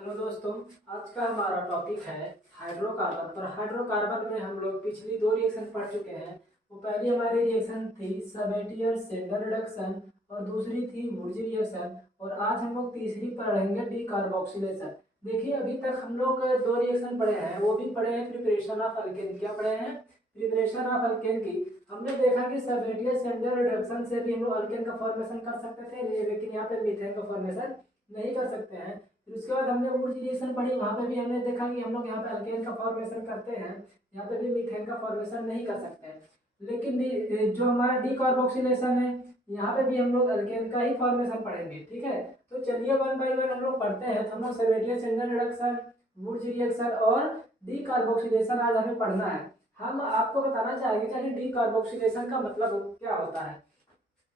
Hello दोस्तों। आज का हमारा टॉपिक है हाइड्रोकार्बन। और हाइड्रोकार्बन में हम लोग पिछली दो रिएक्शन पढ़ चुके हैं। वो पहली हमारी रिएक्शन थी सबेटियर सेंडर रिडक्शन और दूसरी थी वुर्जी रिएक्शन। और आज हम लोग तीसरी पढ़ेंगे डी कार्बोक्सिलेशन। देखिए, अभी तक हम लोग दो रिएक्शन पढ़े हैं, वो भी पढ़े हैं प्रिपरेशन ऑफ अल्केन। क्या पढ़े हैं? प्रिपरेशन ऑफ अल्केन की। हमने देखा कि सबेटियर सेंडर रिडक्शन से भी हम लोग अल्केन का फॉर्मेशन कर सकते थे, लेकिन यहाँ पे मीथेन का फॉर्मेशन नहीं कर सकते हैं। फिर उसके बाद हमने वुड रिएक्शन पढ़ी, वहाँ पे भी हमने देखा कि हम लोग यहाँ पे अल्केन का फॉर्मेशन करते हैं, यहाँ पे भी मीथेन का फॉर्मेशन नहीं कर सकते हैं। लेकिन जो हमारा डीकार्बोक्सिलेशन है, यहाँ पे भी हम लोग अल्केन का ही फॉर्मेशन पढ़ेंगे। ठीक है, तो चलिए वन बाई वन हम लोग पढ़ते हैं। तो हम लोग सेवेटियर सेंडर रिडक्शन, वुड रिएक्शन और डीकार्बोक्सिलेशन आज हमें पढ़ना है। हम आपको बताना चाहेंगे कि डीकार्बोक्सिलेशन का मतलब क्या होता है।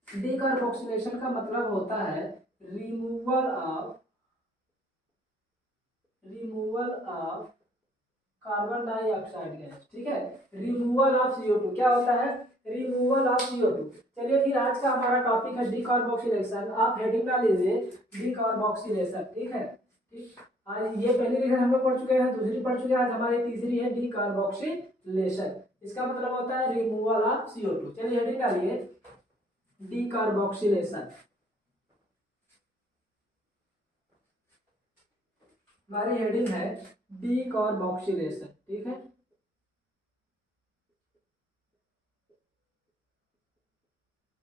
डीकार्बोक्सिलेशन का मतलब होता है removal of carbon dioxide gas. ठीक है, रिमूवल ऑफ CO2 क्या होता है? Removal of CO2। चलिए, फिर आज का हमारा टॉपिक है डीकार्बोक्सिलेशन। आप हेडिंग डाल लीजिए डीकार्बोक्सिलेशन। ठीक है, ठीक। आज ये पहली रिएक्शन हम लोग पढ़ चुके हैं, दूसरी पढ़ चुके हैं, आज हमारी तीसरी है डीकार्बोक्सिलेशन। इसका मतलब होता है रिमूवल ऑफ CO2। चलिए हेडिंग डालिए डीकार्बोक्सिलेशन। हमारी हेडिंग है डीकार्बोक्सिलेशन। ठीक है,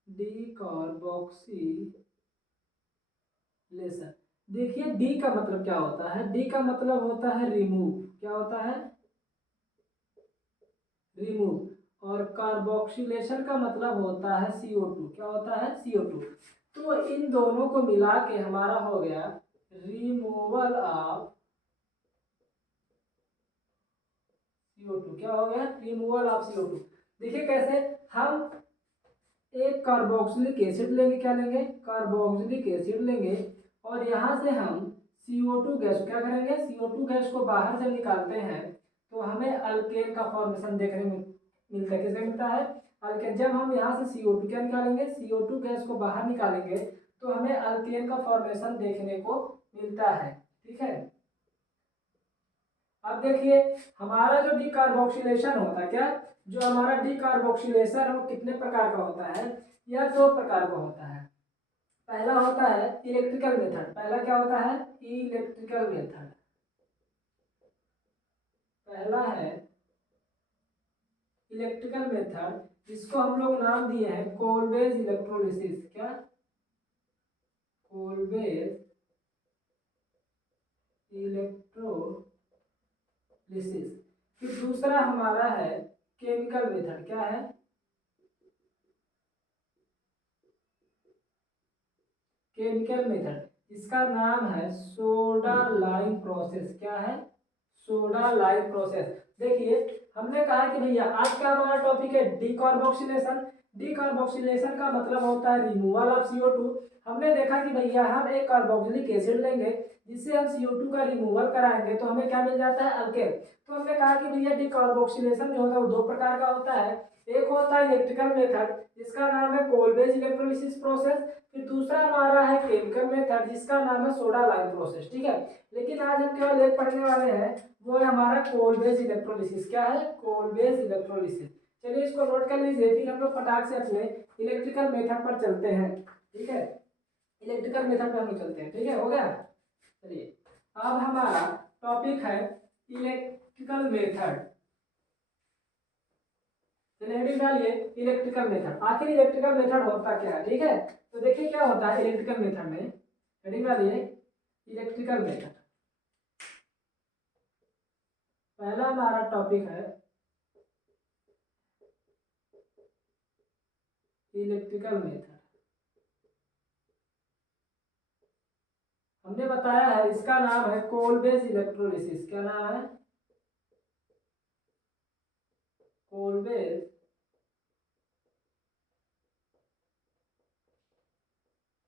डीकार्बोक्सिलेशन। देखिए, डी का मतलब क्या होता है? डी का मतलब होता है रिमूव। क्या होता है? रिमूव। और कार्बोक्सिलेशन का मतलब होता है CO2। क्या होता है? CO2। तो इन दोनों को मिला के हमारा हो गया रिमूवल ऑफ CO2। क्या हो गया? Removal of CO2। देखिए कैसे। हम एक कार्बोक्सिलिक एसिड लेंगे। क्या लेंगे? कार्बोक्सिलिक एसिड लेंगे। और यहाँ से हम CO2 गैस क्या करेंगे? CO2 गैस को बाहर जब निकालते हैं तो हमें अल्केन का फॉर्मेशन देखने मिलता है। किसका मिलता है? अल्केन। जब हम यहाँ से CO2 क्या निकालेंगे? CO2 गैस को बाहर निकालेंगे तो हमें अल्केन का फॉर्मेशन देखने को मिलता है। ठीक है, अब देखिए, हमारा जो डीकार्बोक्सिलेशन होता है, क्या जो हमारा डीकार्बोक्सिलेशन है वो कितने प्रकार का होता है? यह दो प्रकार का होता है। पहला होता है इलेक्ट्रिकल मेथड। पहला क्या होता है? Electrical method. पहला है इलेक्ट्रिकल मेथड, जिसको हम लोग नाम दिए हैं कोलबेज इलेक्ट्रोलिसिस। क्या? कोलबेज इलेक्ट्रोलिसिस। फिर दूसरा हमारा है केमिकल मेथड। क्या है? Chemical method. इसका नाम है सोडा लाइम प्रोसेस। क्या है? Soda lime process. देखिए, हमने कहा कि भैया आज का हमारा टॉपिक है डीकार्बोक्सिलेशन। डीकार्बोक्सिलेशन का मतलब होता है रिमूवल ऑफ CO2। हमने देखा कि भैया हम एक कार्बोक्सिलिक एसिड लेंगे, जिससे हम CO2 का रिमूवल कराएंगे तो हमें क्या मिल जाता है? अल्केन। तो हमने कहा कि भैया डीकार्बोक्सिलेशन जो होता है वो दो प्रकार का होता है। एक होता है इलेक्ट्रिकल मेथड, जिसका नाम है कोलबेज इलेक्ट्रोलिसिस प्रोसेस। फिर दूसरा हमारा है केमिकल मेथड, जिसका नाम है सोडा लाइम प्रोसेस। ठीक है, लेकिन आज हम केवल एक पढ़ने वाले हैं, वो है हमारा कोलबेज इलेक्ट्रोलिसिस। क्या है? कोलबेज इलेक्ट्रोलिसिस। चलिए इसको नोट कर लीजिए, फिर हम लोग फटाक से अपने इलेक्ट्रिकल मेथड पर चलते हैं। ठीक है, इलेक्ट्रिकल मेथड पे हम लोग चलते हैं। ठीक है, हो गया। चलिए, अब हमारा टॉपिक है इलेक्ट्रिकल मेथड। चलिए हेडिंग डालिए इलेक्ट्रिकल मेथड। आखिर इलेक्ट्रिकल मेथड होता क्या है? ठीक है, तो देखिए क्या होता है इलेक्ट्रिकल मेथड में। हेडिंग डालिए इलेक्ट्रिकल मेथड। पहला हमारा टॉपिक है इलेक्ट्रिकल मेथड। हमने बताया है इसका नाम है कोलबेज इलेक्ट्रोलिसिस। क्या नाम है? कोलबेज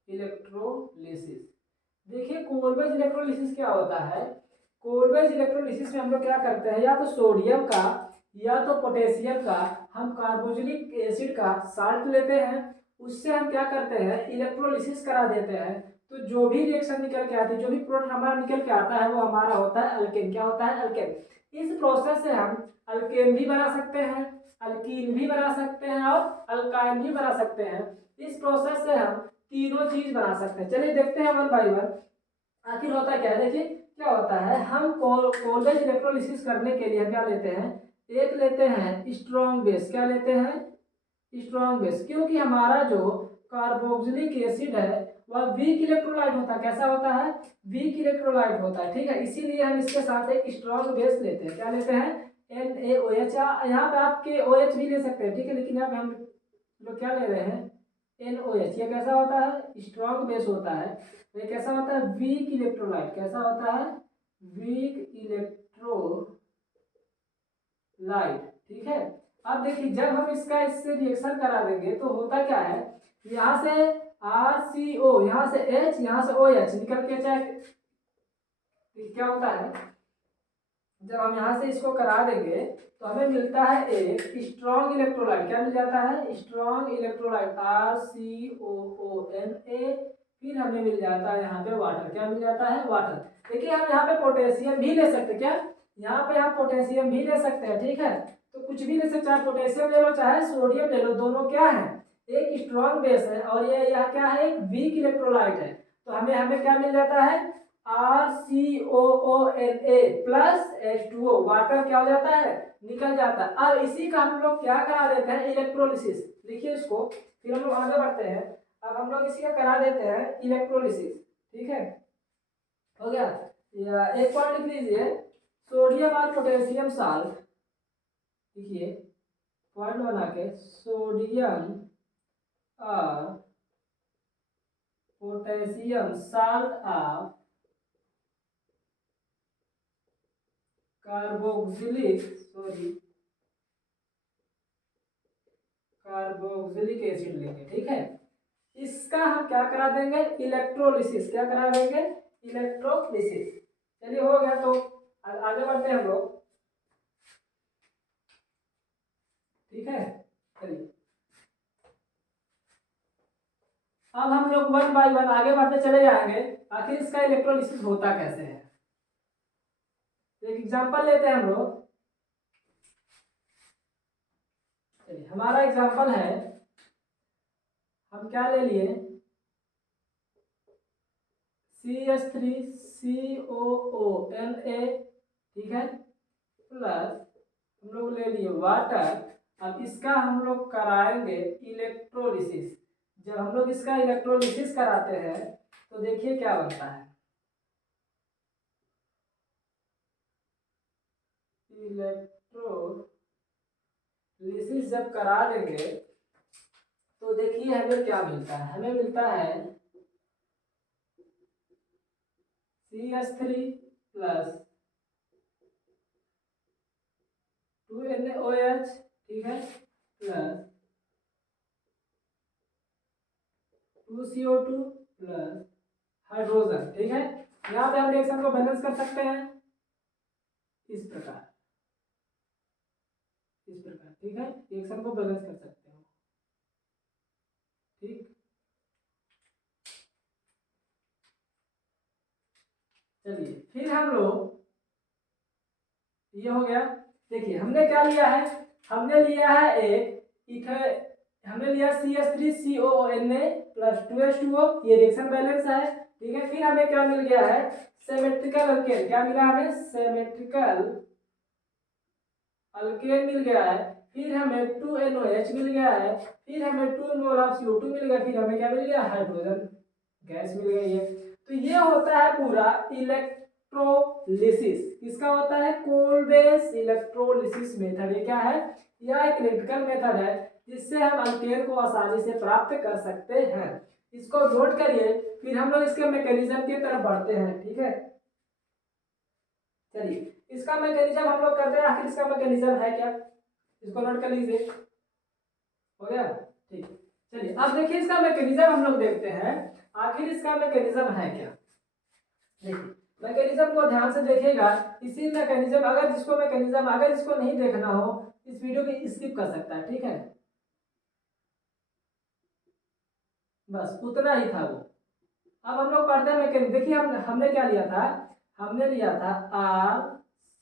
इलेक्ट्रोलिसिस। देखिए, कोलबेज इलेक्ट्रोलिसिस क्या होता है? कोलबेज इलेक्ट्रोलिसिस में हम लोग क्या करते हैं, या तो सोडियम का या तो पोटेशियम का हम कार्बोक्सिलिक एसिड का साल्ट लेते हैं, उससे हम क्या करते हैं, इलेक्ट्रोलिसिस करा देते हैं। तो जो भी रिएक्शन निकल के आती है, जो भी प्रोडक्ट हमारा निकल के आता है, वो हमारा होता है अल्केन। क्या होता है, अल्केन। इस प्रोसेस से हम अल्केन भी बना सकते हैं, अल्कीन भी बना सकते हैं और अल्काइन भी बना सकते हैं। इस प्रोसेस से हम तीनों चीज बना सकते हैं। चलिए देखते हैं वन बाय वन आखिर होता क्या है। देखिए क्या होता है, हम कोलेज इलेक्ट्रोलिसिस करने के लिए क्या लेते हैं, एक लेते हैं स्ट्रॉन्ग बेस। क्या लेते हैं, स्ट्रॉन्ग बेस। क्योंकि हमारा जो कार्बोक्सिलिक एसिड है वह वीक इलेक्ट्रोलाइट होता है। कैसा होता है, वीक इलेक्ट्रोलाइट होता है, ठीक है। इसीलिए हम इसके साथ एक स्ट्रॉन्ग बेस लेते हैं। क्या लेते हैं, NaOH। यहाँ पे आपके OH भी ले सकते हैं, ठीक है, लेकिन यहाँ पे हम लोग क्या ले रहे हैं, NOH। ये कैसा होता है, स्ट्रॉन्ग बेस होता है। ये कैसा होता है, वीक इलेक्ट्रोलाइट। कैसा होता है, वीक इलेक्ट्रोलाइट, ठीक है। अब देखिए जब हम इससे रिएक्शन करा देंगे तो होता क्या है, यहाँ से RCO, यहाँ से H, यहाँ से OH निकल के चाहे क्या होता है, जब हम यहाँ से इसको करा देंगे तो हमें मिलता है एक स्ट्रॉन्ग इलेक्ट्रोलाइट। क्या मिल जाता है, स्ट्रॉन्ग इलेक्ट्रोलाइट RCOONA। फिर हमें मिल जाता है यहाँ पे वाटर। क्या मिल जाता है, वाटर। देखिए हम यहाँ पे पोटेशियम भी ले सकते हैं। क्या, यहाँ पे हम पोटेशियम भी ले सकते हैं, ठीक है। तो कुछ भी ले सकते, चाहे पोटेशियम ले लो चाहे सोडियम ले लो, दोनों क्या है, एक स्ट्रॉन्ग बेस है और ये यह क्या है, एक वीक इलेक्ट्रोलाइट है। तो हमें हमें क्या मिल जाता है, RCOONA प्लस H2O। वाटर क्या हो जाता है, निकल जाता है। अब इसी का हम लोग क्या करा देते हैं, इलेक्ट्रोलिसिस। लिखिए इसको, फिर हम लोग आगे बढ़ते हैं। अब हम लोग इसी का करा देते हैं इलेक्ट्रोलिसिस, ठीक है। हो गया, एक पॉइंट लिख लीजिए, सोडियम और पोटेशियम साल्ट। लिखिए पॉइंट बना के, सोडियम और potassium salt of carboxylic acid लेंगे, ठीक है। इसका हम क्या करा देंगे, इलेक्ट्रोलिसिस। क्या करा देंगे, इलेक्ट्रोलिसिस। चलिए हो गया, तो आगे बढ़ते हैं हम लोग, ठीक है। चलिए अब हम लोग वन बाय वन आगे बढ़ते चले जाएंगे, आखिर इसका इलेक्ट्रोलिसिस होता कैसे है। एक एग्जांपल लेते हैं हम लोग। चलिए हमारा एग्जांपल है, हम क्या ले लिए, CH3COONA, ठीक है, प्लस हम लोग ले लिए वाटर। अब इसका हम लोग कराएंगे इलेक्ट्रोलिसिस। जब हम लोग इसका इलेक्ट्रोलिसिस कराते हैं तो देखिए क्या बनता है, इलेक्ट्रोलिसिस जब करा देंगे तो देखिए हमें क्या मिलता है, हमें मिलता है CH3 प्लस 2NaOH, ठीक है, प्लस 2CO2 प्लस हाइड्रोजन, ठीक है। यहाँ पे हम रिएक्शन को बैलेंस कर सकते हैं इस प्रकार, इस प्रकार, ठीक है, रिएक्शन को बैलेंस कर सकते हो, ठीक। चलिए फिर हम लोग, ये हो गया। देखिए हमने क्या लिया है, हमने लिया है एक हमने लिया CH3COONA प्लस 2H2O। ये रिएक्शन बैलेंस है, ठीक है। फिर हमें क्या मिल गया है, सिमेट्रिकल अल्केन। क्या मिला हमें, सिमेट्रिकल अल्केन मिल गया है। फिर हमें 2NOH मिल गया है। फिर हमें 2 मोल ऑफ CO2 मिल गया। फिर हमें क्या मिल गया, हाइड्रोजन गैस मिल गई है। तो ये होता है पूरा इलेक्ट्रोलिसिस। किसका होता है, कोलबेस इलेक्ट्रोलिसिस मेथड। ये क्या है, यह एक इलेक्ट्रिकल मेथड है जिससे हम अल्केन को आसानी से प्राप्त कर सकते हैं। इसको नोट करिए, फिर हम लोग इसके मैकेनिज्म की तरफ बढ़ते हैं, ठीक है। चलिए इसका मैकेनिज्म हम लोग करते हैं, आखिर इसका मैकेनिज्म है क्या, इसको नोट कर लीजिए। हो गया, ठीक। चलिए अब देखिए इसका मैकेनिज्म हम लोग देखते हैं, आखिर इसका मैकेनिज्म है क्या। देखिए मैकेनिज्म को ध्यान से देखिएगा। इसी मैकेनिज्म, अगर जिसको मैकेनिज्म अगर जिसको नहीं देखना हो इस वीडियो को स्किप कर सकता है, ठीक है। बस उतना ही था वो। अब हम लोग पढ़ते हैं मैकेनिक। देखिए हमने क्या लिया था, हमने लिया था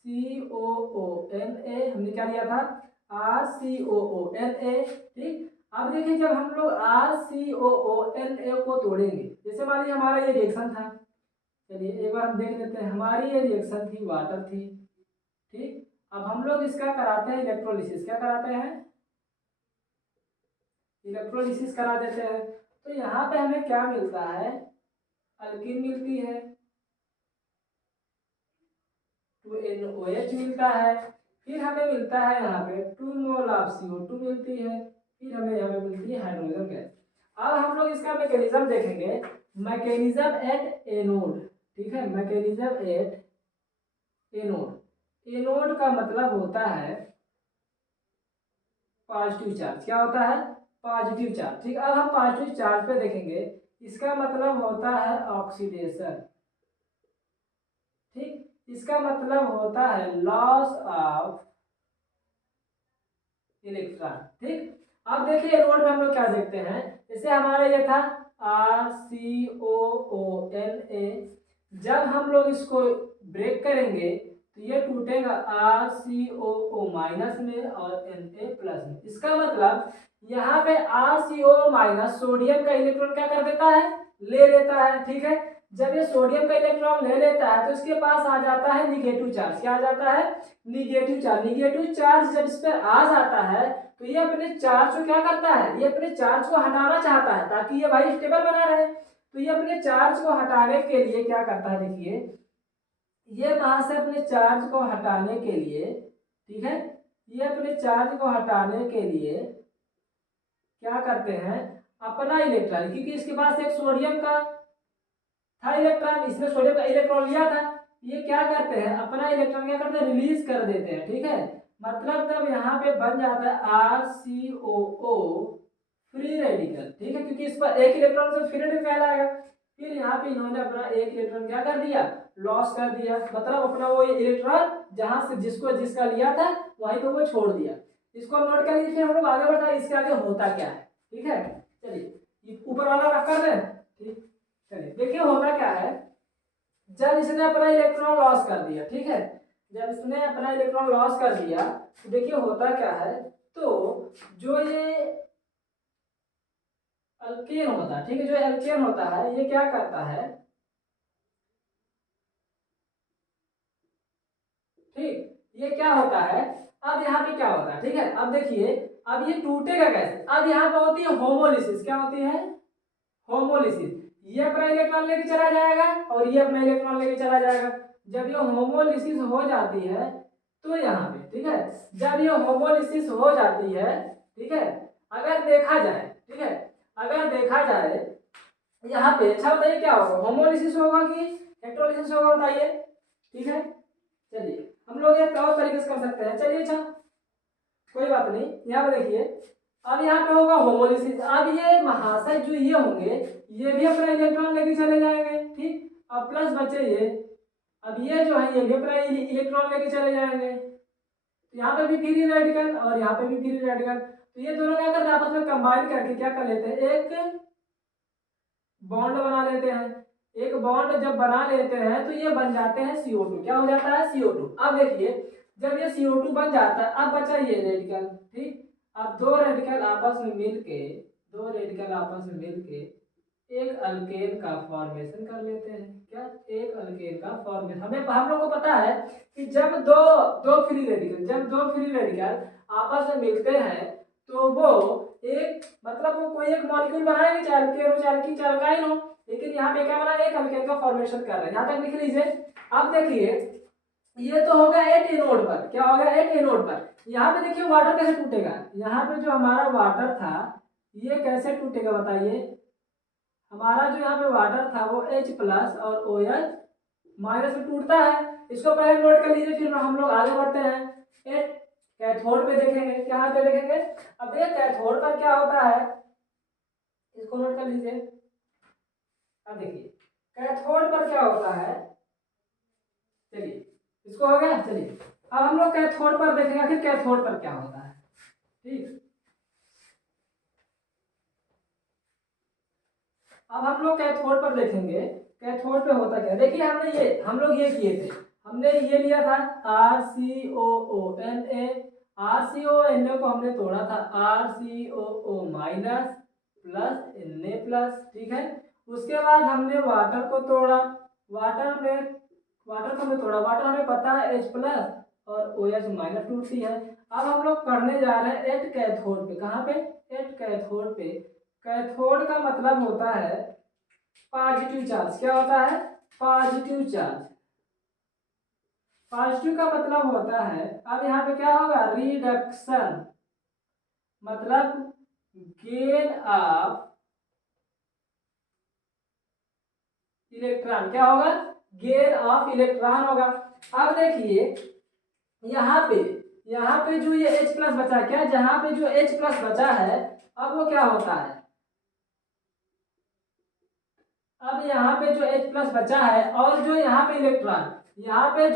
RCOONA, हमने क्या लिया था RCOONA, ठीक। अब देखिए जब हम लोग RCOONA को तोड़ेंगे, जैसे मान लीजिए हमारा ये रिएक्शन था, चलिए एक बार हम देख लेते हैं। हमारी ये रिएक्शन थी, वाटर थी, ठीक। अब हम लोग इसका कराते हैं इलेक्ट्रोलिसिस। क्या कराते हैं, इलेक्ट्रोलिसिस करा देते हैं। तो यहाँ पे हमें क्या मिलता है, अल्कीन मिलती है, 2NOH मिलता है, फिर हमें मिलता है यहाँ पे 2 मोल ऑफ CO2 मिलती है, फिर हमें यहाँ पे मिलती है हाइड्रोजन गैस। अब हम लोग इसका मैकेनिज्म देखेंगे, मैकेनिज्म एट एनोड, ठीक है, मैकेनिज्म एट एनोड। एनोड का मतलब होता है पॉजिटिव चार्ज। क्या होता है, पॉजिटिव चार्ज, ठीक। अब हम पॉजिटिव चार्ज पे देखेंगे, इसका मतलब होता है ऑक्सीडेशन, ठीक। इसका मतलब होता है लॉस ऑफ इलेक्ट्रॉन, ठीक। अब देखिए एनोड में हम लोग क्या देखते हैं, जैसे हमारा ये था RCOONA, जब हम लोग इसको ब्रेक करेंगे तो ये टूटेगा RCOO माइनस में और Na प्लस में। इसका मतलब यहाँ पे RCOO माइनस सोडियम का इलेक्ट्रॉन क्या कर देता है, ले लेता है, ठीक है। जब ये सोडियम का इलेक्ट्रॉन ले लेता है तो इसके पास आ जाता है निगेटिव चार्ज। क्या आ जाता है, निगेटिव चार्ज। निगेटिव चार्ज जब इस पर आ जाता है तो ये अपने चार्ज को क्या करता है, ये अपने चार्ज को हटाना चाहता है ताकि ये भाई स्टेबल बना रहे। तो ये अपने चार्ज को हटाने के लिए क्या करता है, देखिए ये वहां से अपने चार्ज को हटाने के लिए, ठीक है, ये अपने चार्ज को हटाने के लिए क्या करते हैं, अपना इलेक्ट्रॉन, क्योंकि इसके पास एक सोडियम का था इलेक्ट्रॉन, इसने सोडियम का इलेक्ट्रॉन लिया था, ये क्या करते हैं, अपना इलेक्ट्रॉन क्या करते हैं, रिलीज कर देते हैं, ठीक है। मतलब तब यहाँ पे बन जाता है RCOO फ्री रेडिकल, ठीक है, क्योंकि इस पर एक इलेक्ट्रॉन से फ्री रेडिकल फैलाएगा। फिर यहाँ पे इन्होंने अपना एक इलेक्ट्रॉन क्या कर दिया, लॉस कर दिया, मतलब अपना वो इलेक्ट्रॉन जहां से जिसको जिसका लिया था वहीं पे वो छोड़ दिया। इसको नोट कर लीजिए, फिर हम लोग आगे बढ़ता है इसके आगे होता क्या है, ठीक है। चलिए ऊपर वाला रख कर दें, ठीक। चलिए देखिए होता क्या है, जब इसने अपना इलेक्ट्रॉन लॉस कर दिया, ठीक है, जब इसने अपना इलेक्ट्रॉन लॉस कर दिया तो देखिए होता क्या है, तो जो ये अल्केन होता है, ठीक है, जो अल्केन होता है ये क्या करता है, ठीक, ये क्या होता है, अब यहाँ पे क्या होता है, ठीक है। अब देखिए अब ये टूटेगा कैसे, अब यहाँ पे होती है होमोलिसिस। क्या होती है, होमोलिसिस। ये अपना इलेक्ट्रॉन लेके चला जाएगा और ये अपना इलेक्ट्रॉन लेके चला जाएगा। जब ये होमोलिसिस हो जाती है तो यहाँ पे, ठीक है, जब ये होमोलिसिस हो जाती है, ठीक है, अगर देखा जाए, ठीक है, अगर देखा जाए यहाँ पे, अच्छा बताइए क्या होगा, होमोलिसिस होगा कि इलेक्ट्रोलिसिस होगा, बताइए, ठीक है। चलिए हम लोग ये और तरीके से कर सकते हैं, चलिए अच्छा कोई बात नहीं। यहाँ पे देखिए अब यहाँ पे होगा होमोलिसिस। अब ये महाशय जो ये होंगे ये भी अपना इलेक्ट्रॉन लेके चले जाएंगे, ठीक। अब प्लस बचे ये, अब ये जो है ये भी अपना इलेक्ट्रॉन लेके चले जाएंगे, तो यहाँ पे भी फ्री रेडिकल और यहाँ पे भी फ्री रेडिकल। तो ये दोनों क्या करते हैं, आपस में कंबाइन करके क्या कर लेते हैं, एक बॉन्ड बना लेते हैं। एक बॉन्ड जब बना लेते हैं तो ये बन जाते हैं CO2। क्या हो जाता है, CO2। अब देखिए जब ये CO2 बन जाता है, अब बचा ये रेडिकल, ठीक। अब दो रेडिकल आपस में मिलके, दो रेडिकल आपस में मिलके एक अल्केन का फॉर्मेशन कर लेते हैं। क्या, एक अल्केन का फॉर्मेशन। हमें हम लोग को पता है कि जब दो दो फ्री रेडिकल, जब दो फ्री रेडिकल आपस में मिलते हैं तो वो एक, मतलब वो कोई एक मॉलिक्यूल बनाएंगे, चाहे अल्केन हो चाहे अल्कीन चाहे अल्काइन हो, लेकिन यहाँ पे क्या बना, एक अल्केन का फॉर्मेशन कर रहे हैं। यहाँ तक लिख लीजिए। अब देखिए ये तो हो गया एट एनोड पर, क्या हो गया, एट एनोड पर। यहाँ पे देखिए वाटर कैसे टूटेगा, यहाँ पे जो हमारा वाटर था ये कैसे टूटेगा बताइए। हमारा जो यहाँ पे वाटर था वो H प्लस और OH माइनस में टूटता है। इसको पहले नोट कर लीजिए, फिर हम लोग आगे बढ़ते हैं। एट कैथोड पे देखेंगे, क्या पे देखेंगे, अब देखिए कैथोड पर क्या होता है, इसको नोट कर लीजिए। अब देखिए कैथोड पर क्या होता है, चलिए इसको हो गया। चलिए अब हम लोग कैथोड पर देखेंगे आखिर कैथोड पर क्या होता है, ठीक। अब हम लोग कैथोड पर देखेंगे, कैथोड पे होता क्या। देखिए हम लोग ये किए थे, हमने ये लिया था RCOO Na, RCOO Na को हमने तोड़ा था RCOO minus plus Na plus, ठीक है। उसके बाद हमने वाटर को तोड़ा, वाटर को हमने तोड़ा, वाटर हमें पता है H प्लस और OH माइनस टूटती है। अब हम लोग करने जा रहे हैं एट कैथोड पे। कहाँ पे? एट कैथोड पे। कैथोड का मतलब होता है पॉजिटिव चार्ज। क्या होता है? Positive charge. पॉजिटिव का मतलब होता है, अब यहाँ पे क्या होगा? रिडक्शन, मतलब गेन ऑफ इलेक्ट्रॉन। क्या होगा? गेन ऑफ इलेक्ट्रॉन होगा। अब देखिए यहाँ पे जो ये H प्लस बचा, क्या जहाँ पे जो H प्लस बचा है, अब वो क्या होता है? अब यहाँ पे जो H प्लस बचा है और जो यहाँ पे इलेक्ट्रॉन, यहाँ पे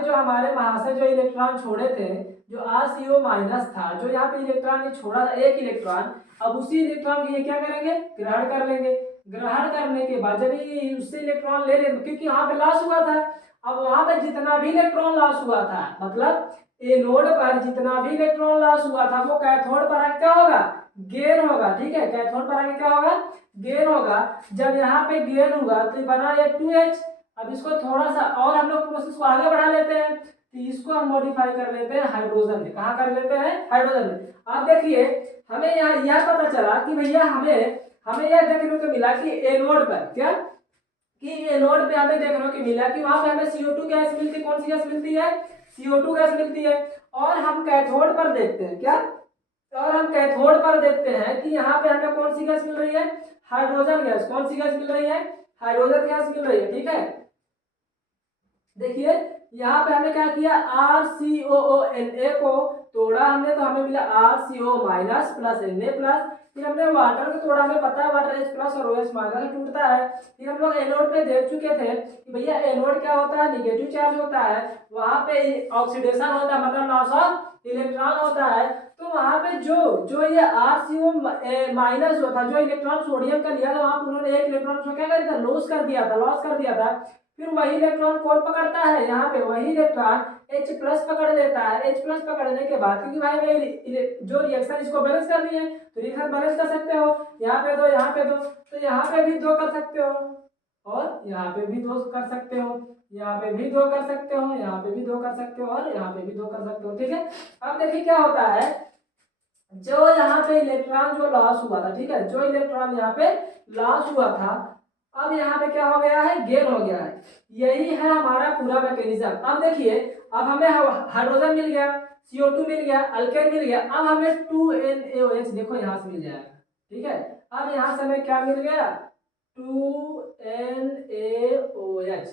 जो हमारे महाशय जो इलेक्ट्रॉन छोड़े थे, जो RCO माइनस था, जो यहाँ पे इलेक्ट्रॉन ये छोड़ा था एक इलेक्ट्रॉन, अब उसी इलेक्ट्रॉन को ये क्या करेंगे? ग्रहण कर लेंगे। ग्रहण करने के बाद जब ये उससे इलेक्ट्रॉन ले लेंगे, क्योंकि यहाँ पे लॉस हुआ था, अब वहां पे जितना भी इलेक्ट्रॉन लॉस हुआ था, मतलब एनोड पर जितना भी इलेक्ट्रॉन लॉस हुआ था, वो कैथोड पर आके क्या होगा? गेन होगा, ठीक है। कैथोड पर आके क्या होगा? गेन होगा। जब यहाँ पे गेन हुआ तो बना ये 2H। अब इसको थोड़ा सा और हम लोग प्रोसेस को आगे बढ़ा लेते हैं, तो इसको हम मॉडिफाई कर लेते हैं हाइड्रोजन में। कहाँ कर लेते हैं? हाइड्रोजन में। अब देखिए हमें यहाँ यह पता चला कि भैया हमें यह देखने को मिला कि एनोड पर क्या, कि एनोड पे हमें देखने को मिला कि वहां पे हमें CO2 गैस मिलती है। कौन सी गैस मिलती है? CO2 गैस मिलती है। और हम कैथोड पर देखते हैं क्या, और हम कैथोड पर देखते हैं कि यहाँ पे हमें कौन सी गैस मिल रही है? Hydrogen gas. कौन सी गैस मिल रही है? हाइड्रोजन गैस मिल रही है, ठीक है। देखिए यहाँ पे हमने क्या किया? RCOONA को तोड़ा हमने, तो हमें मिला RCO minus plus Na plus. फिर हमने वाटर को तोड़ा, हमें पता है वाटर H प्लस और OH माइनस टूटता है। फिर हम लोग एनोड पे देख चुके थे कि भैया एनोड क्या होता है? निगेटिव चार्ज होता है, वहां पे ऑक्सीडेशन होता है, मतलब लॉस ऑफ इलेक्ट्रॉन होता है। तो वहां पे जो जो ये RCO माइनस जो था, जो इलेक्ट्रॉन सोडियम का लिया था, वहां पर उन्होंने एक इलेक्ट्रॉन को क्या कर दिया था? लॉस कर दिया था। फिर वही इलेक्ट्रॉन कौन पकड़ता है? यहाँ पे वही इलेक्ट्रॉन H प्लस पकड़ लेता है। H प्लस पकड़ने के बाद, क्योंकि भाई जो रिएक्शन इसको बैलेंस करनी है, तो रिएक्शन बैलेंस कर सकते हो। यहाँ पे दो, यहाँ पे दो, तो यहाँ पे भी दो कर सकते हो, और यहाँ पे भी दो कर सकते हो, यहाँ पे भी दो कर सकते हो, यहाँ पे भी दो कर सकते हो, और यहाँ पे भी दो कर सकते हो, ठीक है। अब देखिए क्या होता है, जो यहाँ पे इलेक्ट्रॉन जो लॉस हुआ था, ठीक है, जो इलेक्ट्रॉन यहाँ पे लॉस हुआ था, अब यहाँ पे क्या हो गया है? गेन हो गया है। यही है हमारा पूरा मैकेनिज्म। अब देखिए, अब हमें हाइड्रोजन मिल गया, CO2 मिल गया, अल्केन मिल गया। अब हमें 2NaOH देखो यहाँ से मिल जाएगा, ठीक है। अब यहाँ से हमें क्या मिल गया? 2NaOH।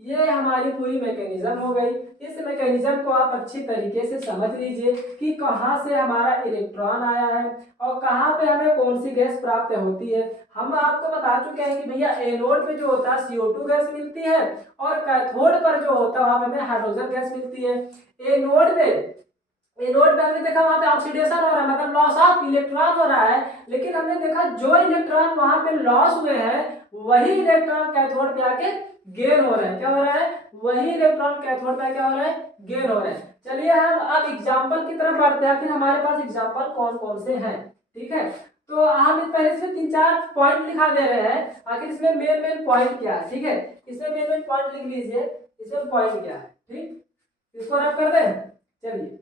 ये हमारी पूरी मैकेनिज्म हो गई। इस मैकेनिज्म को आप अच्छी तरीके से समझ लीजिए कि कहाँ से हमारा इलेक्ट्रॉन आया है और कहाँ पे हमें कौन सी गैस प्राप्त होती है। हम आपको बता चुके हैं कि भैया एनोड पे जो होता है CO2 गैस मिलती है, और कैथोड पर जो होता है वहां हमें हाइड्रोजन गैस मिलती है। एनोड पे हमने देखा वहां पे ऑक्सीडेशन हो रहा है, मतलब लॉस ऑफ इलेक्ट्रॉन हो रहा है। लेकिन हमने देखा जो इलेक्ट्रॉन वहां पे लॉस हुए हैं, वही इलेक्ट्रॉन कैथोड पे आके गेन हो रहे हैं। क्या हो रहा है? वही इलेक्ट्रॉन कैथोड पे क्या हो रहा है? गेन हो रहे हैं। चलिए हम अब एग्जांपल की तरफ बढ़ते हैं, फिर हमारे पास एग्जांपल कौन कौन से हैं, ठीक है। तो हम पहले से 3-4 पॉइंट लिखा दे रहे हैं, आखिर इसमें मेन पॉइंट क्या है, ठीक है। इसमें मेन पॉइंट लिख लीजिए, इसमें पॉइंट क्या है, ठीक। इसको रब कर दें। चलिए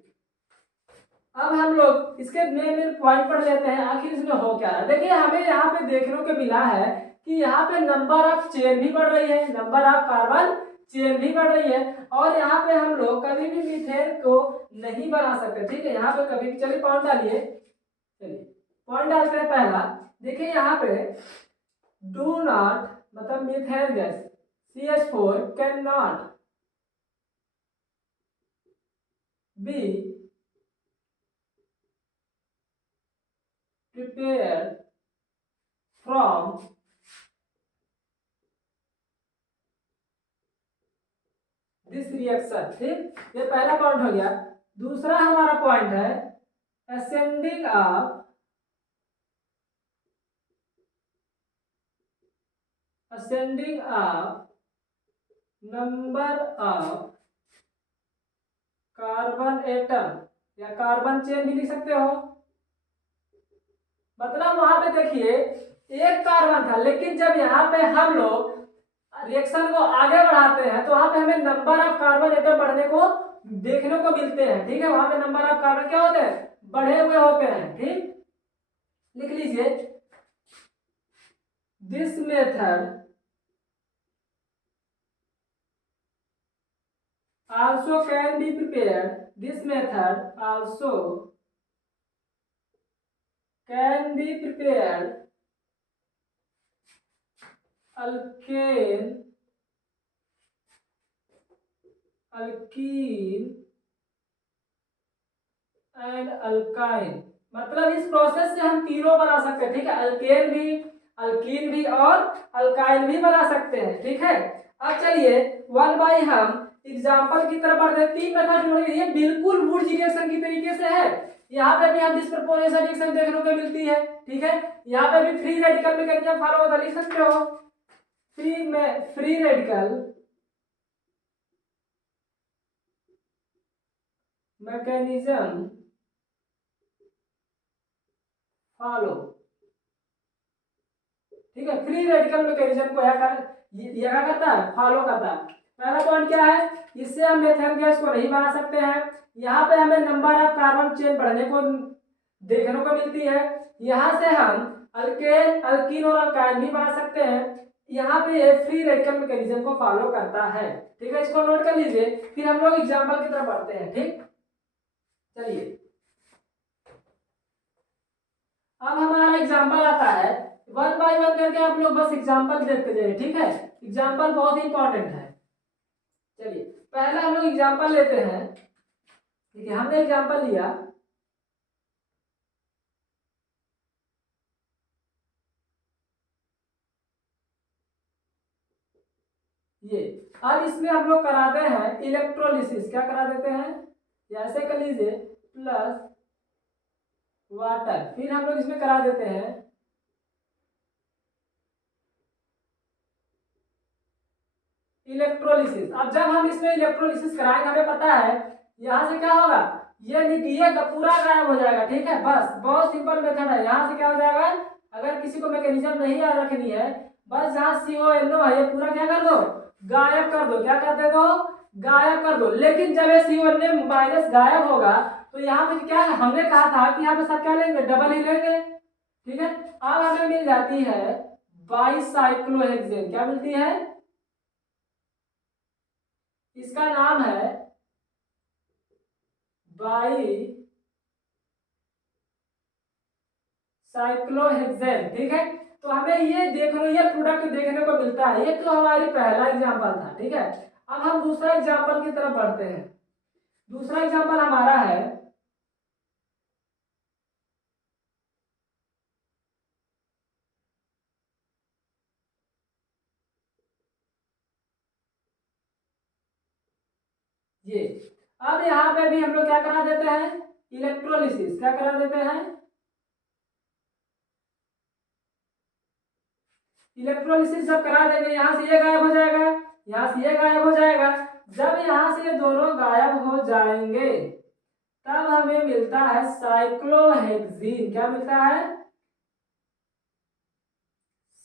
अब हम लोग इसके मेन पॉइंट पढ़ लेते हैं, आखिर इसमें हो क्या रहा है। देखिए हमें यहाँ पे देखने को मिला है कि यहाँ पे नंबर ऑफ चेन भी बढ़ रही है, नंबर ऑफ कार्बन चेन भी बढ़ रही है, और यहाँ पे हम लोग कभी भी मीथेन को नहीं बना सकते, ठीक है। यहाँ पे कभी भी, चलिए पॉइंट डालिए, चलिए पॉइंट डालते हैं पहला। देखिए यहाँ पे डू नॉट, मतलब methane gas CH4 can not be prepared from this reaction, ठीक। ये पहला पॉइंट हो गया। दूसरा हमारा पॉइंट है ascending of ascending of number of carbon atom या कार्बन चेन भी लिख सकते हो। मतलब वहां पे देखिए एक कार्बन था, लेकिन जब यहाँ पे हम लोग रिएक्शन को आगे बढ़ाते हैं तो वहां पे हमें नंबर ऑफ कार्बन एटम बढ़ने को देखने को मिलते हैं। ठीक है, वहां पे नंबर ऑफ कार्बन क्या होते हैं, बढ़े हुए होते हैं। ठीक, लिख लीजिए, this method also can be prepared, this method also can be prepared alkane alkene and alkyne. मतलब इस प्रोसेस से हम तीनों बना सकते हैं। ठीक है, अल्केन भी, अल्कीन भी और अल्काइन भी बना सकते हैं। ठीक है, अब चलिए वन बाय हम एग्जांपल की तरफ बढ़ते हैं। तीन मेथड जोड़े, ये बिल्कुल वुड रिएक्शन की तरीके से है। यहाँ पे भी हम डिस्प्रपोर्शनल रिएक्शन देखने को मिलती है। ठीक है, यहाँ पे भी फ्री रेडिकल मैकेनिज्म फॉलो होता है, लिख सकते हो फ्री रेडिकल मैकेनिज्म फॉलो। ठीक है, फ्री रेडिकल मैकेनिज्म को ये क्या करता है, फॉलो करता है। पहला पॉइंट क्या है, इससे हम मेथेन गैस को नहीं बना सकते हैं। यहाँ पे हमें नंबर ऑफ कार्बन चेन बढ़ने को देखने को मिलती है। यहाँ से हम अल्केन, अल्कीन और अल्काइन भी बना सकते हैं। यहाँ पे ये फ्री रेडिकल मैकेनिज्म को फॉलो करता है। ठीक है, इसको नोट कर लीजिए, फिर हम लोग एग्जाम्पल की तरफ बढ़ते हैं। ठीक, चलिए अब हमारा एग्जाम्पल आता है, वन बाय वन करके आप लोग बस एग्जाम्पल देखते जाइए। ठीक है, एग्जाम्पल बहुत इंपॉर्टेंट है। चलिए पहला हम लोग एग्जाम्पल लेते हैं। ठीक है, हमने एग्जाम्पल लिया, ये अब इसमें हम लोग कराते हैं इलेक्ट्रोलिसिस। क्या करा देते हैं, ऐसे कर लीजिए, प्लस वाटर, फिर हम लोग इसमें करा देते हैं इलेक्ट्रोलिसिस। अब जब हम इसमें इलेक्ट्रोलिसिस कराएंगे, हमें पता है यहाँ से क्या होगा, ये पूरा गायब हो जाएगा। ठीक है, बस बहुत सिंपल मेथड है। यहाँ से क्या हो जाएगा, अगर किसी को मैकेनिज्म नहीं याद रखनी है, बस जहाँ CONO है ये पूरा क्या कर दो, गायब कर दो। क्या कर दे दो, गायब कर दो। लेकिन जब ये CONO माइनस गायब होगा तो यहाँ पे क्या, हमने कहा था कि यहाँ पे सब क्या लेंगे, डबल ही लेंगे। ठीक है, अब हमें मिल जाती है बाईसाइक्लोहेक्सेन। क्या मिलती है, इसका नाम है बाई साइक्लोहेक्सेन। ठीक है, तो हमें ये देख लो, ये प्रोडक्ट देखने को मिलता है। ये तो हमारी पहला एग्जांपल था। ठीक है, अब हम दूसरा एग्जांपल की तरफ बढ़ते हैं। दूसरा एग्जांपल हमारा है, ये अब यहाँ पे भी हम लोग क्या करा देते हैं, इलेक्ट्रोलिसिस। क्या करा देते हैं, इलेक्ट्रोलिसिस जब करा देंगे, यहाँ से ये गायब हो जाएगा, यहाँ से ये गायब हो जाएगा। जब यहाँ से ये दोनों गायब हो जाएंगे तब हमें मिलता है साइक्लोहेक्सीन। क्या मिलता है,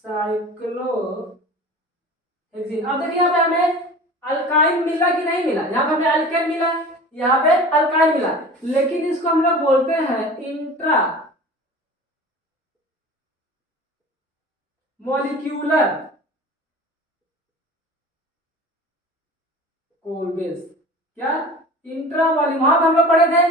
साइक्लोहेक्सीन। अब देखिए यहाँ पे हमें अल्काइन मिला कि नहीं मिला, यहाँ पे हमें अल्केन मिला, यहाँ पे अल्काइन मिला, लेकिन इसको हम लोग बोलते हैं इंट्रा मॉलिक्यूलर कोलबेस। क्या, इंट्रा वहां पे हम लोग पढ़े थे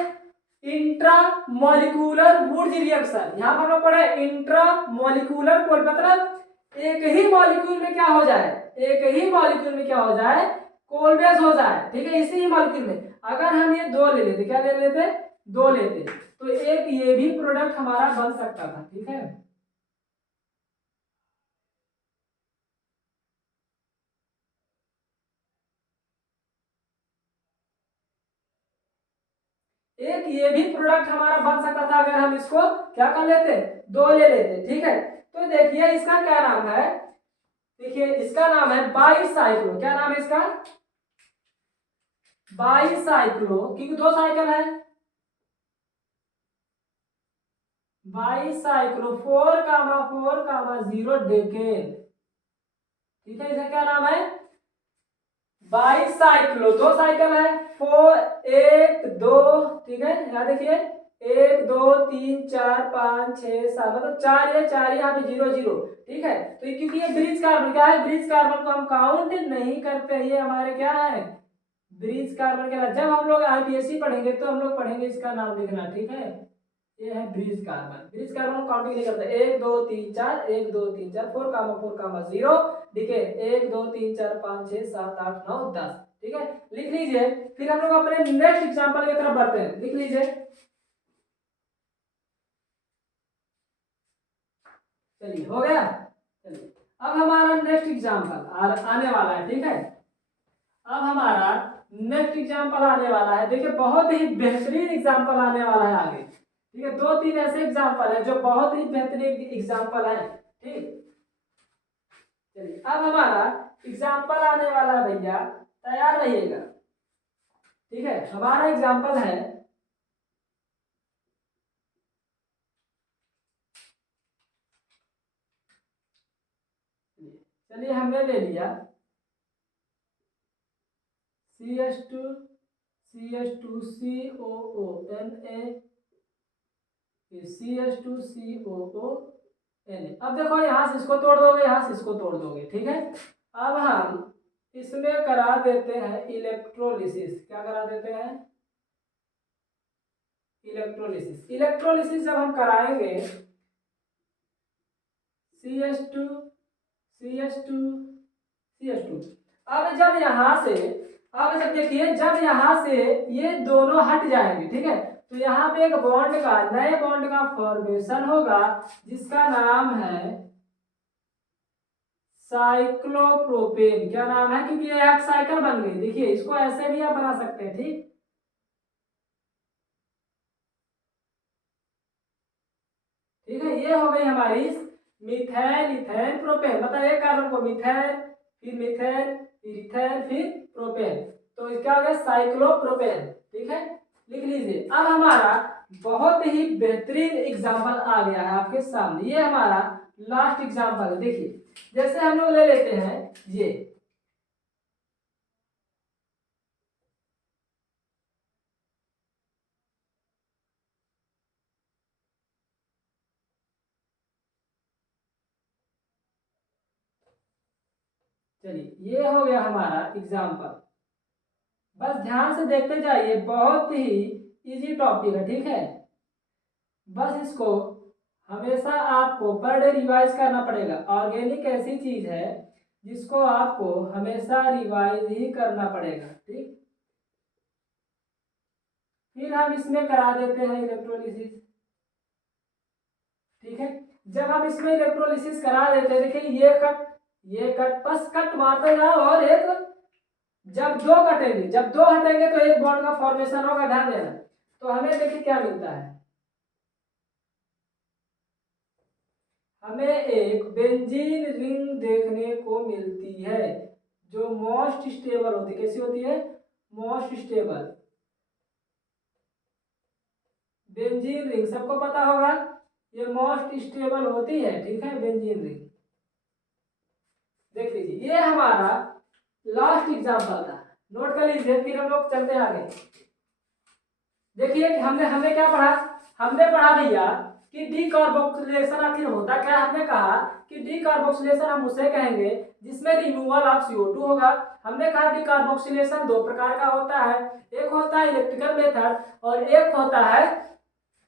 इंट्रा मॉलिक्यूलर वुड्स रिएक्शन, यहाँ पर हम लोग पढ़े इंट्रा मॉलिक्यूलर कोल, मतलब एक ही मॉलिक्यूल में क्या हो जाए, एक ही मॉलिक्यूल में क्या हो जाए, कोलबेस हो जाए। ठीक है, इसी ही मॉलिक्यूल में अगर हम ये दो ले लेते, क्या ले लेते, दो लेते, तो एक ये भी प्रोडक्ट हमारा बन सकता था। ठीक है, एक ये भी प्रोडक्ट हमारा बन सकता था अगर हम इसको क्या कर लेते, दो ले लेते। ठीक है, तो देखिए इसका क्या नाम है, देखिए इसका नाम है बाईसाइक्लो। क्या नाम है इसका? बाईसाइक्लो, क्योंकि दो साइकिल है। Bicyclo 4,4,0 decane. ठीक है, इसका क्या नाम है? बाईसाइक्लो। दो साइकिल है, फोर, एक दो, ठीक है, यहाँ देखिए 1 2 3 4 5 6 7, मतलब चार, ये चार यहाँ पे 0 0। ठीक है, तो क्योंकि ये ब्रिज कार्बन क्या है, ब्रिज कार्बन को हम काउंट नहीं करते, ये हमारे क्या है, ब्रिज कार्बन के। जब हम लोग आईपीएससी पढ़ेंगे तो हम लोग पढ़ेंगे इसका नाम लिखना। ठीक है, ये है bridge carbon. Bridge carbon counting नहीं करते। 1 2 3 4, 1 2 3 4, 4,4,0 ठीक है, 1 2 3 4 5 6 7 8 9 10। ठीक है, लिख लीजिए। फिर हम लोग अपने नेक्स्ट एग्जांपल की तरफ बढ़ते हैं। लिख लीजिए, चलिए हो गया। चलिए अब हमारा नेक्स्ट एग्जांपल आने वाला है। ठीक है, अब हमारा नेक्स्ट एग्जांपल आने वाला है। देखिए बहुत ही बेहतरीन एग्जांपल आने वाला है आगे। ठीक है, 2 3 ऐसे एग्जांपल है जो बहुत ही बेहतरीन एग्जांपल है। ठीक, चलिए अब हमारा एग्जांपल आने वाला है भैया, तैयार रहिएगा। ठीक है, हमारा एग्जांपल है, चलिए हमने ले लिया CH2 CH2COO Na CH2COO Na। अब देखो यहां से इसको तोड़ दोगे, यहां से इसको तोड़ दोगे। ठीक है, अब हम इसमें करा देते हैं इलेक्ट्रोलिसिस। क्या करा देते हैं? इलेक्ट्रोलिसिस। इलेक्ट्रोलिसिस जब हम कराएंगे CH2 CH2 CH2, अब जब यहां से, अब जब देखिए जब यहां से ये दोनों हट जाएंगे, ठीक है, तो यहाँ पे एक बॉन्ड का, नए बॉन्ड का फॉर्मेशन होगा जिसका नाम है साइक्लोप्रोपेन। क्या नाम है? क्योंकि ये एक साइकिल बन गई। देखिए इसको ऐसे भी आप बना सकते हैं। ठीक, ठीक है, ये हो गई हमारी मिथेन इथेन प्रोपेन। मतलब एक कार्बन को मिथेन, फिर मिथेन, फिर इथेन, फिर प्रोपेन, तो क्या हो गया? साइक्लोप्रोपेन। ठीक है, लिख लीजिए। अब हमारा बहुत ही बेहतरीन एग्जांपल आ गया है आपके सामने। ये हमारा लास्ट एग्जांपल है। देखिए जैसे हम लोग ले लेते हैं ये, चलिए ये हो गया हमारा एग्जांपल। बस ध्यान से देखते जाइए, बहुत ही इजी टॉपिक है। ठीक है, बस इसको हमेशा आपको पर डे रिवाइज करना पड़ेगा। ऑर्गेनिक ऐसी चीज है जिसको आपको हमेशा रिवाइज ही करना पड़ेगा। ठीक, फिर हम इसमें करा देते हैं इलेक्ट्रोलिसिस। ठीक है, जब हम इसमें इलेक्ट्रोलिसिस करा देते हैं, देखिए ये कट, ये कट, बस कट मारते जाओ। और एक, जब दो कटेंगे, जब दो हटेंगे तो एक बॉन्ड का फॉर्मेशन होगा, ध्यान देना। तो हमें देखिए क्या मिलता है, हमें एक बेंजीन रिंग देखने को मिलती है जो मोस्ट स्टेबल होती है। कैसी होती है? मोस्ट स्टेबल बेंजीन रिंग, सबको पता होगा ये मोस्ट स्टेबल होती है। ठीक है, बेंजीन रिंग। देख लीजिए ये हमारा लास्ट एग्जांपल था, नोट कर लीजिए, फिर हम लोग चलते हैं आगे। देखिए कि हमने हमने क्या पढ़ा, हमने पढ़ा भैया कि डीकार्बोक्सिलेशन आखिर होता क्या। हमने कहा कि डीकार्बोक्सिलेशन हम उसे कहेंगे जिसमें रिमूवल ऑफ CO2 होगा। हमने कहा डीकार्बोक्सिलेशन दो प्रकार का होता है, एक होता है इलेक्ट्रिकल मेथड और एक होता है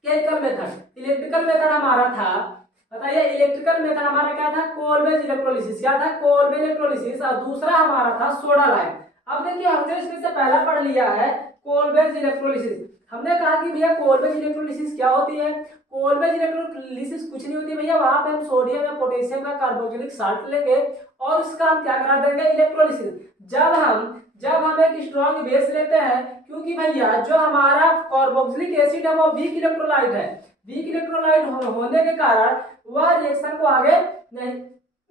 केमिकल मेथड। इलेक्ट्रिकल मेथड हमारा था, बताइए इलेक्ट्रिकल मेथड हमारा क्या था? कोलबेज इलेक्ट्रोलिसिस। क्या था? कोलबेज इलेक्ट्रोलिसिस। और दूसरा हमारा था सोडा लाइम। अब देखिए हमने इसमें से पहला पढ़ लिया है कोलबेज इलेक्ट्रोलिसिस। हमने कहा कि भैया कोलबेज इलेक्ट्रोलिसिस क्या होती है? कोलबेज इलेक्ट्रोलिसिस कुछ नहीं होती भैया, वहां पे हम सोडियम या पोटेशियम का कार्बोक्सिलिक साल्ट लेंगे और उसका हम क्या करा देंगे? इलेक्ट्रोलिसिस। जब हम एक स्ट्रॉन्ग बेस लेते हैं, क्योंकि भैया जो हमारा कार्बोक्सिलिक एसिड है वो वीक इलेक्ट्रोलाइट है, वीक इलेक्ट्रोलाइट होने के कारण वह रिएक्शन को आगे नहीं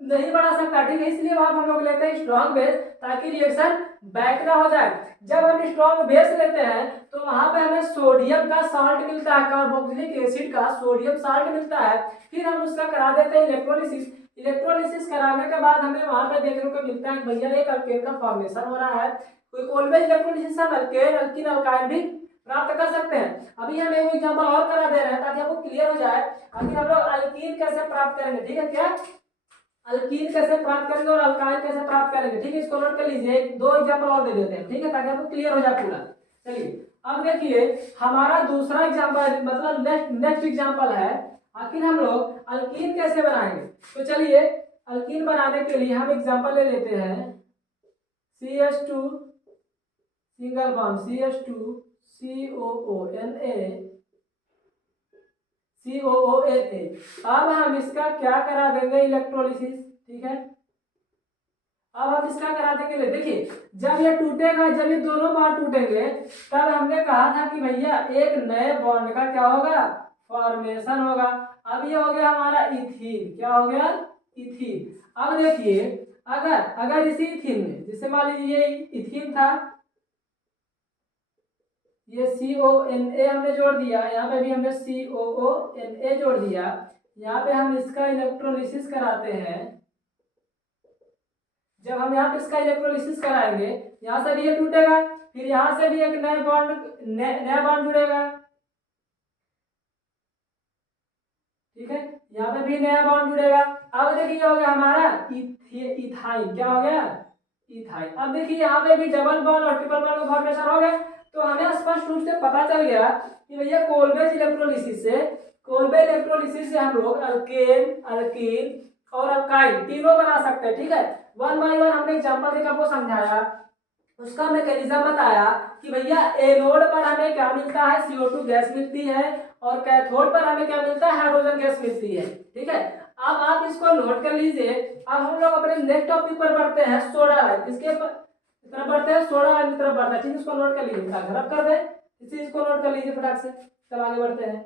नहीं बढ़ा सकता, ठीक है। इसलिए वहां हम लोग लेते हैं स्ट्रॉन्ग बेस, ताकि रिएक्शन बैक ना हो जाए। जब हम स्ट्रॉन्ग बेस लेते हैं तो वहां पे हमें सोडियम का साल्ट मिलता है, कार्बोक्सिलिक एसिड का सोडियम साल्ट मिलता है। फिर हम उसका करा देते हैं इलेक्ट्रोलिसिस। इलेक्ट्रोलिसिस कराने के बाद हमें वहां पे देखने को मिलता है कि भैया एक अल्केन का फॉर्मेशन हो रहा है। कोई ऑलवेज इलेक्ट्रोलिसिस हम अल्केन, अल्कीन, अल्काइन भी प्राप्त कर सकते हैं। अभी हम एक एग्जांपल और करा दे रहे हैं ताकि आपको क्लियर हो जाए। आखिर हम लोग अल्कीन कैसे प्राप्त करेंगे, ठीक है। क्या अल्कीन कैसे प्राप्त करेंगे और अल्काइल कैसे प्राप्त करेंगे, ठीक है। इसको नोट कर लीजिए, दो एग्जांपल और दे देते हैं, ठीक है, ताकि आपको क्लियर हो जाए पूरा। चलिए अब देखिए हमारा दूसरा एग्जांपल, मतलब नेक्स्ट एग्जांपल है, आखिर हम लोग अल्कीन कैसे बनाएंगे। तो चलिए अल्कीन बनाने के लिए हम एग्जांपल ले लेते हैं CH2 single bond, CH2 COONA COONA। अब हम इसका क्या करा देंगे, इलेक्ट्रोलिसिस, ठीक है। अब हम इसका करा देंगे, देखिए जब ये टूटेगा, जब ये दोनों बार टूटेंगे, तब हमने कहा था कि भैया एक नए बॉन्ड का क्या होगा, फॉर्मेशन होगा। अब ये हो गया हमारा इथीन, क्या हो गया, इथीन। अब देखिए अगर अगर इसी इथीन में, जैसे मान लीजिए ये इथीन था, ये CONA हमने जोड़ दिया, यहाँ पे भी हमने COONA जोड़ दिया। यहाँ पे हम इसका इलेक्ट्रोलिसिस कराते हैं। जब हम यहाँ पे इसका इलेक्ट्रोलिसिस कराएंगे, यहाँ से भी ये टूटेगा, फिर यहाँ से भी एक नया बॉन्ड जुड़ेगा, ठीक है। यहाँ पे भी नया बॉन्ड जुड़ेगा। अब देखिए हो गया हमारा इथाइन, क्या हो गया, इथाइन। अब देखिए यहाँ पे भी डबल बॉन्ड और ट्रिपल बॉन्ड का फॉर्मेशन हो गया। तो हमें स्पष्ट रूप से पता चल गया कि भैया कोलबे इलेक्ट्रोलिसिस से हम लोग अल्केन, अल्कीन और अल्काइल तीनों बना सकते हैं, ठीक है। वन बाय वन हमने एग्जांपल देकर आपको समझाया, उसका मैकेनिज्म बताया कि भैया एनोड पर हमें क्या मिलता है, CO2 गैस मिलती है, और कैथोड पर हमें क्या मिलता है, हाइड्रोजन गैस मिलती है, ठीक है। अब आप इसको नोट कर लीजिए। अब हम लोग अपने नेक्स्ट टॉपिक पर बढ़ते हैं, सोडा लाइम। किसके तरफ बढ़ते हैं, सोडा लाइम की तरफ बढ़ते हैं, ठीक है। इसको नोट कर लीजिए, फटाक कर दे, इस चीज को नोट कर लीजिए फटाक से, चल आगे बढ़ते हैं।